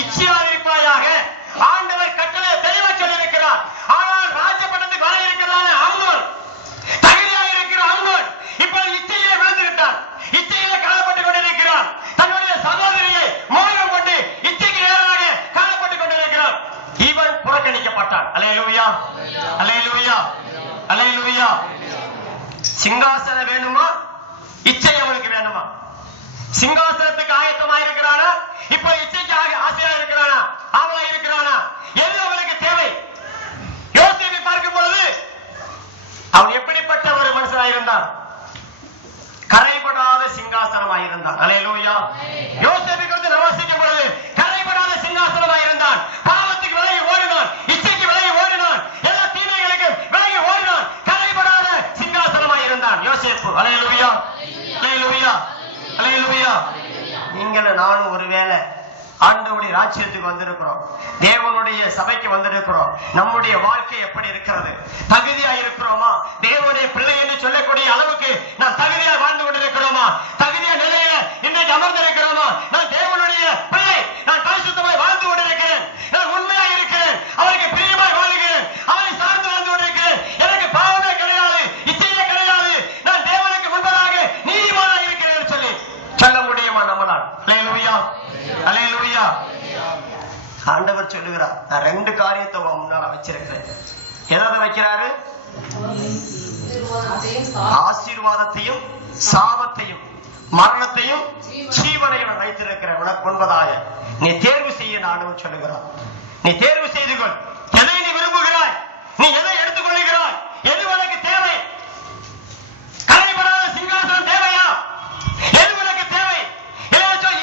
இச்சையாதிருப்பாயாக. ஆண்டவர் கட்டளை தெளிவாக சொல்லியிருக்கிறார். ஆனால் ராஜபட்டத்துக்கு வர இருக்கிறான அம்மன், தகுதியாக இருக்கிற அம்மன் இப்பொழுது இச்சையிலே விழுந்து விட்டார். இச்சையிலே காணப்பட்டுக் கொண்டிருக்கிறார். தன்னுடைய சகோதரியை மோகம் கொண்டு இச்சைக்கு நேராக காணப்பட்டுக் கொண்டிருக்கிறார். இவன் புறக்கணிக்கப்பட்டான். அல்லேலூயா, அல்லேலூயா, அல்லேலூயா. சிங்காசனம் வேணுமா? இச்சை அவனுக்கு வேணுமா? சிங்காசனத்துக்கு ஆயத்தமா இருக்கிறானா? இப்ப இச்சைக்கு ஆசையா இருக்கிறானா? ஆவலா இருக்கிறானா? எது அவனுக்கு தேவை? யோசேப்பை பார்க்கும் பொழுது அவன் எப்படிப்பட்ட ஒரு மனுஷனாக இருந்தான்? கரைபடாத சிங்காசனமாக இருந்தான். அல்லேலூயா. யோசேப்பை குறித்து நம்ம வாசிக்கும் பொழுது கரைபடாத சிங்காசனமாக இருந்தான். பாவத்துக்கு விலகி ஓடினான், இச்சைக்கு விலகி ஓடினான், எல்லா தீமைகளுக்கும் விலகி ஓடினான். கரைபடாத சிங்காசனமாக இருந்தான் யோசேப்பு. அல்லேலூயா, அல்லேலூயா, அல்லேலூயா. நீங்களும் நானும் ஒருவேளை ஆண்டவருடைய ராஜ்யத்துக்கு வந்திருக்கிறோம், தேவனுடைய சபைக்கு வந்திருக்கிறோம். நம்முடைய வாழ்க்கை எப்படி இருக்கிறது? தகுதியா இருக்கிறோமா? தேவனுடைய பிள்ளை என்று சொல்லக்கூடிய அளவுக்கு நான் தகுதியா வாழ்ந்து கொண்டிருக்கிறோமா? தகுதியா நிலையில இன்றைக்கு அமர்ந்திருக்கிறோமா? நான் தேவனுடைய பிள்ளை, நான் பரிசுத்தமாய் வாழ்ந்து கொண்டிருக்கிறேன், நான் உண்மையா இருக்கிறேன், அவருக்கு பிரியமாய் வாழ்கிறேன், அவரை சார்ந்து வாழ்ந்து கொண்டிருக்கிறேன், எனக்கு பாவமே கிடையாது, இச்சையே கிடையாது, நான் தேவனுக்கு முன்பதாக நீதிமானாக இருக்கிறேன் சொல்லி சொல்ல முடியுமா நம்மளால்? அல்லேலூயா, அல்லேலூயா. ஆண்டவர் சொல்லுகிறார், நான் ரெண்டு காரியத்தை முன்னால வச்சிருக்கிறேன். எதை வைக்கிறாரு? ஆசீர்வாதத்தையும் சாபத்தையும் மரணத்தையும் ஜீவனையும் வைத்திருக்கிறேன் உனக்கு முன்பதாக. நீ தேர்வு செய்ய ஆண்டவர் சொல்லுகிறார். நீ தேர்வு செய்து கொள். எதை நீ விரும்புகிறாய்? நீ எதை எடுத்துக்கொள்கிறாய்? எது உனக்கு தேவை? கரைபடாத சிங்காசனம் தேவையா? எது உனக்கு தேவை?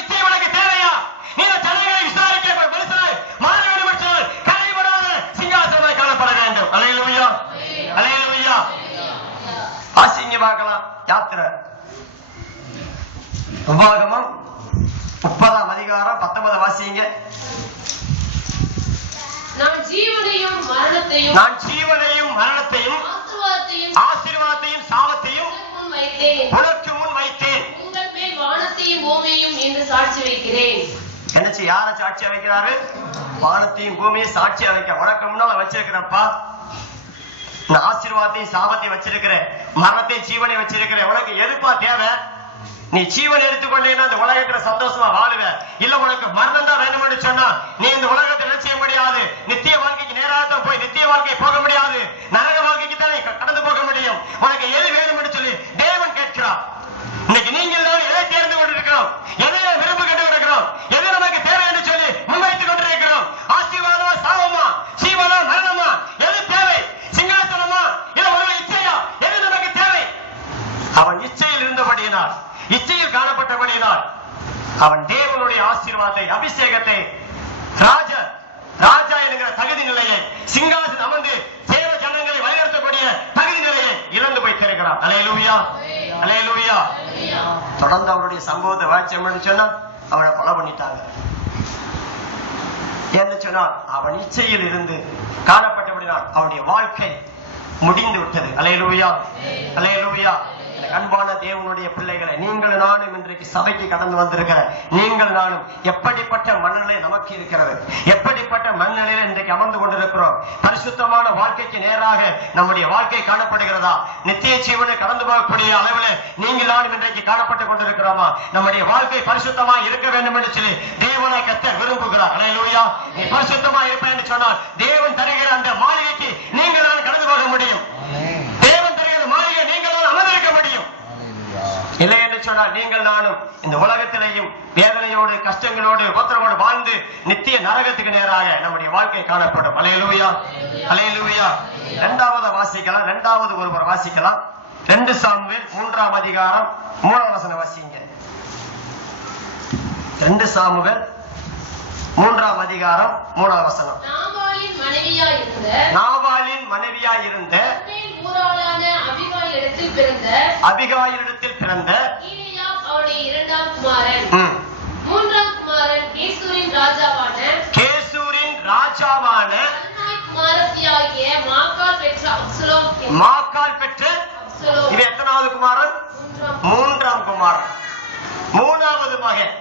இச்சை உனக்கு தேவையா? நீ ஜனங்களை விசாரிக்க மனுஷனாய் மாற வேண்டும் என்றால் கரைபடாத சிங்காசனமாய் காணப்பட வேண்டும். அல்லேலூயா, அல்லேலூயா. வாசிங்க பார்க்கலாம். யாத்திரை உபாகமம் 30ஆம் அதிகாரம் 19 வாசிங்க. நான் ஜீவனையும் மரணத்தையும் ஆசீர்வாதத்தையும் சாபத்தையும் உனக்கு முன் வைத்தேன். உங்கள் மேல் வானத்தையும் பூமியையும் என்று சாட்சி வைக்கிறேன். என்னச்சு யார சாட்சியா வைக்கிறாரு? வானத்தையும் பூமியை சாட்சியா வைக்க. உனக்கு முன்னால வச்சிருக்கிறப்பா, நான் ஆசீர்வாதத்தையும் சாபத்தையும் வச்சிருக்கிறேன், மரணத்தையும் ஜீவனை வச்சிருக்கிறேன். உனக்கு எதுப்பா தேவை? நீ ஜீவன் எடுத்துக்கொண்டேன்னா இந்த உலகத்துல சந்தோஷமா வாழுவ. இல்ல உனக்கு மரணம் தான் வேணும் என்று சொன்னா நீ இந்த உலகத்தை என்ன செய்ய முடியாது? நித்திய வாழ்க்கைக்கு நேராக போய் நித்திய வாழ்க்கை போக முடியாது, நரக வாழ்க்கைக்கு தான் கடந்து போக முடியும். உனக்கு எது வேணும் என்று சொல்லி தேவன் கேட்கிறார். இன்னைக்கு நீங்கள் எதை தேர்ந்து கொண்டிருக்கிறோம்? எதை விரும்பு கொண்டிருக்கிறோம்? எது நமக்கு தேவை என்று சொல்லி முன்வைத்துக் கொண்டிருக்கிறோம்? ஆசீர்வாதமா சாபமா? ஜீவனா மரணமா? எது தேவை? சிங்காசனமா இல்ல ஒரு இச்சையா? எது நமக்கு தேவை? அவன் இச்சையில் இருந்தபடியினால், இச்சையில் காணப்பட்டபடியினால் அவன் தேவனுடைய ஆசீர்வாதத்தை, அபிஷேகத்தை, ராஜா என்கிற தகுதி நிலையை, சிங்காசனம் அமர்ந்து தேவ ஜனங்களை வழிநடத்தக்கூடிய தகுதி நிலையை இழந்து போய் திறக்கிறான். அல்லேலூயா, அல்லேலூயா. தொடர்ந்து அவருடைய சம்பவத்தை வாட்சியம் சொன்னா அவனை கொலை பண்ணிட்டாங்க. என்று சொன்னால் அவன் இச்சையில் இருந்து காணப்பட்டபடினால் அவனுடைய வாழ்க்கை முடிந்து விட்டது. அல்லேலூயா, அல்லேலூயா. அன்பான தேவனுடைய பிள்ளைகளை, நீங்கள் நானும் இன்றைக்கு சபைக்கு கடந்து வந்திருக்கிற நீங்கள் நானும் எப்படிப்பட்ட மனநிலை நமக்கு இருக்கிறது? எப்படிப்பட்ட மனநிலையில் இன்றைக்கு அமர்ந்து கொண்டிருக்கிறோம்? பரிசுத்தமான வாழ்க்கைக்கு நேராக நம்முடைய வாழ்க்கை காணப்படுகிறதா? நித்திய ஜீவனை கடந்து போகக்கூடிய அளவில் நீங்கள் நானும் இன்றைக்கு காணப்பட்டுக் கொண்டிருக்கிறோமா? நம்முடைய வாழ்க்கை பரிசுத்தமாக இருக்க வேண்டும் என்று சொல்லி தேவனை கர்த்தர் விரும்புகிறார். அல்லேலூயா. நீ பரிசுத்தமா இருப்பேன் என்று சொன்னால் தேவன் தருகிற அந்த மாளிகைக்கு நீங்கள் நான் கடந்து போக முடியும். தேவன் தருகிற மாளிகை நீங்கள் அமர்ந்திருக்க முடியும். இல்லை என்று சொன்னால் நீங்கள் நானும் இந்த உலகத்திலேயும் வேதனையோடு, கஷ்டங்களோடு, உபத்திரவோடு வாழ்ந்து நித்திய நரகத்துக்கு நேராக நம்முடைய வாழ்க்கை காணப்படும். அல்லேலூயா, அல்லேலூயா. இரண்டாவது வாசிக்கலாம். இரண்டாவது ஒருவர் வாசிக்கலாம். 2 சாமுவேல் 3ஆம் அதிகாரம் 3ஆம் வசனம் வாசிங்க. 2 சாமுவேல் 3ஆம் அதிகாரம் 3ஆம் வசனம். நாபாலின் மனைவியாயிருந்த அபிகாயிலிடத்தில் பிறந்த அவருடைய 2ஆம் குமாரன். 3ஆம் குமாரன் கேசூரின் ராஜாவான குமாரத்தியாகிய மாக்காள் பெற்ற இது எத்தனாவது குமாரன்? 3ஆம் குமாரன். 3வது மகன்.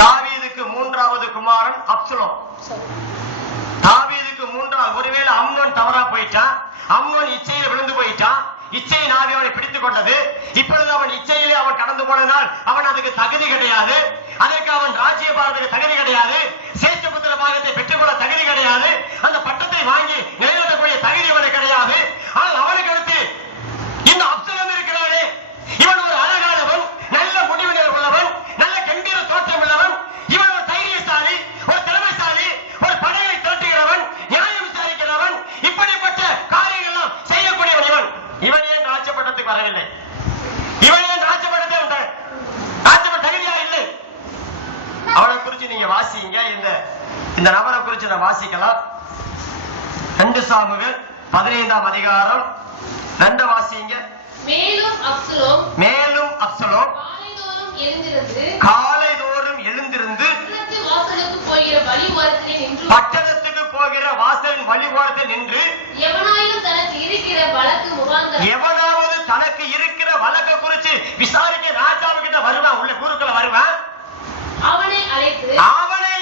தாவீதுக்கு மூன்றாவது குமாரன் அப்சலோம். தாவீதுக்கு மூன்றாவது, ஒருவேளை அம்னோன் தவறா போயிட்டான், அம்னோன் இச்சையில விழுந்து போயிட்டான், இச்சையின் ஆவி அவனை பிடித்துக் கொண்டது. இப்பொழுது அவன் இச்சையிலே அவன் கடந்து போனதால் அவன் அதுக்கு தகுதி கிடையாது, அதற்கு அவன் ராஜ்ய பாரத்துக்கு தகுதி கிடையாது, சேஷ்டபுத்திர பாகத்தை பெற்றுக்கொள்ள தகுதி கிடையாது, அந்த பட்டத்தை வாங்கி நிலைநாட்டக்கூடிய தகுதி அவனுக்கு கிடையாது. ஆனால் அவனுக்கு அடுத்து இந்த அப்சலோம் இருக்கிறானே, இவன் ஒரு அழகானவன், நல்ல முடிவினர் உள்ளவன், நல்ல கம்பீர தோற்றம் உள்ளவன், இவன் ஒரு தைரியசாலி, ஒரு திறமைசாலி, ஒரு படையை திரட்டுகிறவன், நியாயம் விசாரிக்கிறவன், இப்படிப்பட்ட காரியங்கள்லாம் செய்யக்கூடியவன். இவன் ஏன் ராஜ்யப்பட்டத்துக்கு வரவில்லை? இவன் ஏன் ராஜ்யப்பட்டத்தை ராஜ்யப்பட்ட தகுதியா இல்லை? அவனை குறிச்சு நீங்க வாசிங்க. இந்த நபரை குறிச்சு நான் வாசிக்கலாம். 2 சாமுவேல் 15ஆம் அதிகாரம் 2 வாசிங்க. மேலும் அப்சலோம் காலைதோறும் எழுந்திருந்து பட்டணத்துக்கு போகிற வாசலின் வழி ஓரத்தில் நின்று எவனாவது தனக்கு இருக்கிற வழக்கு குறித்து விசாரிக்க ராஜாவு கிட்ட வருவான், உள்ள ஊருக்குள்ள வருவான். அவனை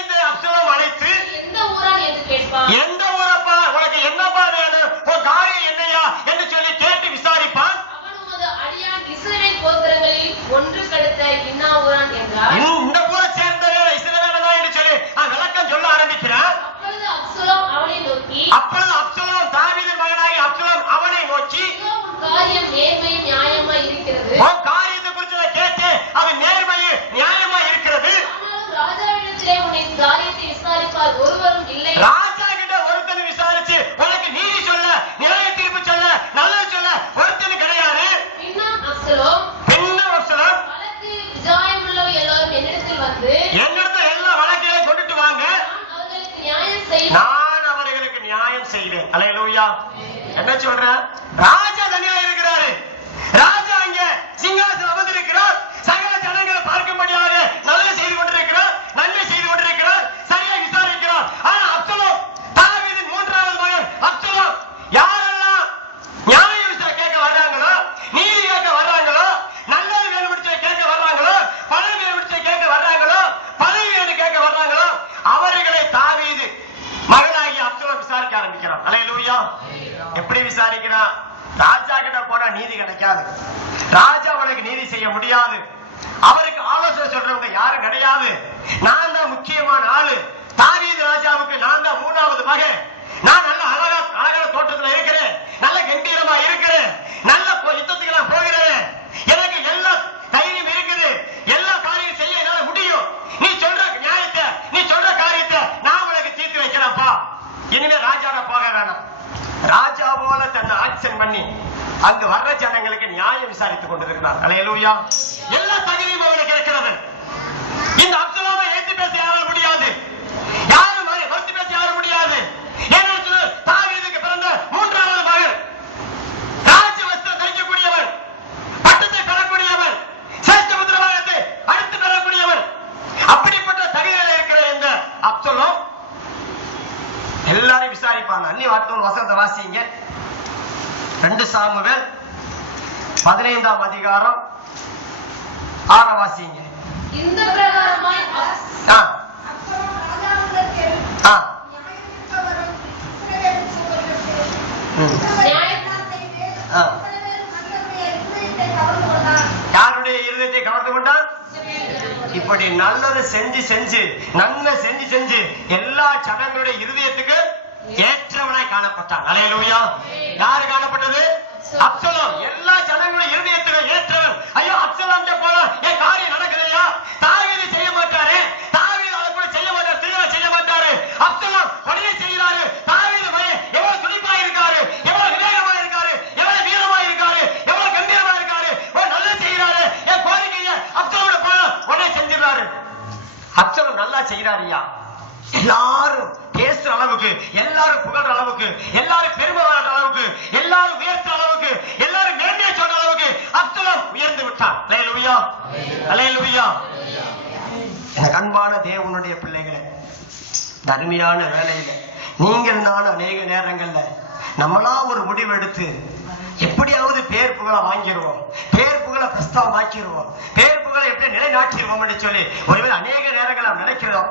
இந்த அப்சலோம் அழைத்து, எந்த ஊரான் என்று கேட்பான். எந்த ஊரப்பா, உனக்கு என்னப்பா வேணும், உன் காரியம் என்னையா என்று சொல்லி கேட்டு விசாரிப்பான். அவன் உமது அடியான் இஸ்ரவேல் கோத்திரங்களில் ஒன்று கடுத்த இன்னா ஊரான் என்றார். இந்த ஊரை சேர்ந்தவன் இஸ்ரவேலனா என்று சொல்லி விளக்கம் சொல்ல ஆரம்பிக்கிறான். அப்பொழுது அப்சலோம் அவனை நோக்கி, தாவீதின் மகனாகிய அப்சலோம் அவனை நோக்கி, உன் காரியம் நேர்மையும் நியாயமாய் இருக்கிறது. உன் காரியத்தை குறித்து நான் கேட்டேன், அது நேர்மையும் நியாயமா இருக்கிறது. ஆனாலும் ராஜாவிடத்திலே உன்னின் காரியத்தை விசாரிப்பார் ஒருவரும் இல்லை. ராஜா கிட்ட ஒருத்தன் விசாரிச்சு உனக்கு நீதி சொல்ல, நியாய தீர்ப்பு சொல்ல, நல்லது சொல்ல ஒருத்தன் கிடையாது. பின்னும் அப்சலோம் வழக்கு விஜாயமுள்ளவை எல்லாரும் என்னிடத்தில் வந்து, என்னிடத்தில் எல்லா வழக்கையும் கொண்டுட்டு வாங்க, நான் அவர்களுக்கு நியாயம் செய்வேன். அல்லேலூயா. என்ன சொல்ற? ராஜா தனியா இருக்கிறாரு, ராஜா அங்க சிங்காசனம் அமர்ந்திருக்கிறார், சகல ஜனங்களை பார்க்கும்படியாக நல்லது செய்து கொண்டிருக்கிறார், நன்மை செய்து கொண்டிருக்கிறார், சரியாக விசாரிக்கிறார். ஆனா அப்சலோம், தாவீதின் 3வது மகன் அப்சலோம், யாரெல்லாம் நியாய விசாரணை கேட்க வர்றாங்களோ, நீதி கேட்க வர்றாங்களோ, நல்லது வேணும்னு கேட்க வர்றாங்களோ, பணம் வேணும்னு கேட்க வர்றாங்களோ, பதவி வேணும் கேட்க வர்றாங்களோ, அவர்களை தாவீது மகனாகி அப்சலோம் விசாரிக்க ஆரம்பிக்கிறான். அல்லேலூயா. எப்படி விசாரிக்கிறான்? ராஜா கிட்ட போனா நீதி கிடைக்காது, ராஜா அவனுக்கு நீதி செய்ய முடியாது, அவருக்கு ஆலோசனை சொல்றவங்க யாரும் கிடையாது. நான் தான் முக்கியமான ஆளு, தாவீது ராஜாவுக்கு நான் தான் 3வது மகன், நான் நல்ல அழகான தோட்டத்துல இருக்கிறேன், நல்ல கம்பீரமா இருக்கிறேன், நல்ல யுத்தத்துக்கு நான் போகிறேன், எனக்கு எல்லா தைரியம் இருக்குது, எல்லா காரியம் செய்ய என்னால முடியும், நீ சொல்ற நியாயத்தை, நீ சொல்ற காரியத்தை நான் உனக்கு தீர்த்து வைக்கிறேன்ப்பா, இனிமே ராஜாவோட போக வேணாம். ராஜா போல தன்னை ஆக்சன் பண்ணி அங்கு வர்ற ஜனங்களுக்கு நியாயம் விசாரித்துக் கொண்டிருக்கிறார். அல்லேலூயா. எல்லா தகுதியும் அவனுக்கு இருக்கிறது. இந்த அப்சலோமை ஏற்றி பேச யாரும் முடியாது, யாரும் மறுத்து பேச யாரும் முடியாது. ஏன்னா தாவீதுக்கு பிறந்த 3வது மகன், ராஜ வஸ்திரம் தரிக்கக்கூடியவன், பட்டத்தை பெறக்கூடியவன், சேஷ்டபுத்திர பாகத்தை அடுத்து பெறக்கூடியவன், அப்படிப்பட்ட தகுதியில் இருக்கிற இந்த அப்சலோம் எல்லாரையும் விசாரிப்பாங்க. அன்னி வார்த்தை வசனத்தை வாசிங்க. 2 சாமுவேல் 15ஆம் அதிகாரம் 6 வாசிங்க. இந்த பிரகாரமாய் யாருடைய இருதயத்தை கவர்ந்து கொண்டான்? இப்படி நல்லது செஞ்சு நன்மை செஞ்சு எல்லா ஜனங்களுடைய இருதயத்துக்கு ஏற்றவனாய் காணப்பட்டான். அல்லேலூயா. யாரு காணப்பட்டது? அப்சலோம். எல்லா ஜனங்களுடைய இருதயத்துக்கு ஏற்றவன். ஐயோ, அப்சலோம் போனா என் காரியம் நடக்குதையா? தாவீது செய்ய மாட்டாரு, தாவீது அதை கூட செய்ய மாட்டாரு, திருநாள் செய்ய மாட்டாரு, அப்சலோம் உடனே செய்யறாரு. தாவீது எவ்வளவு துடிப்பா இருக்காரு, எவ்வளவு விவேகமா இருக்காரு, எவ்வளவு வீரமா இருக்காரு, எவ்வளவு கம்பீரமா இருக்காரு, நல்லா செய்யறாரு, என் கோரிக்கைய அப்சலோட போனா உடனே செஞ்சிடறாரு. அப்சலோம் நல்லா செய்யறாருயா, எல்லாரும் பேசுற அளவுக்கு, எல்லாரும் புகழ்ற அளவுக்கு, எல்லாரும் பெருமை வர அளவுக்கு, எல்லாரும் உயர்த்துற அளவுக்கு, எல்லாரும் மேன்மையை சொல்ற அளவுக்கு அப்சலோம் உயர்ந்து விட்டான். அல்லேலூயா. அல்லேலூயா. எனக்கு அன்பான தேவனுடைய பிள்ளைகளே, அருமையான வேலையில நீங்கள் நானும் அநேக நேரங்கள்ல நம்மளா ஒரு முடிவு எடுத்து எப்படியாவது பேர் புகழ வாங்கிடுவோம், பேர் புகழ பிரஸ்தாவம் ஆக்கிடுவோம், பேர் புகழ புகழை எப்படி நிலைநாட்டிடுவோம் என்று சொல்லி ஒருவேளை அநேக நேரங்கள் நாம் நினைக்கிறோம்.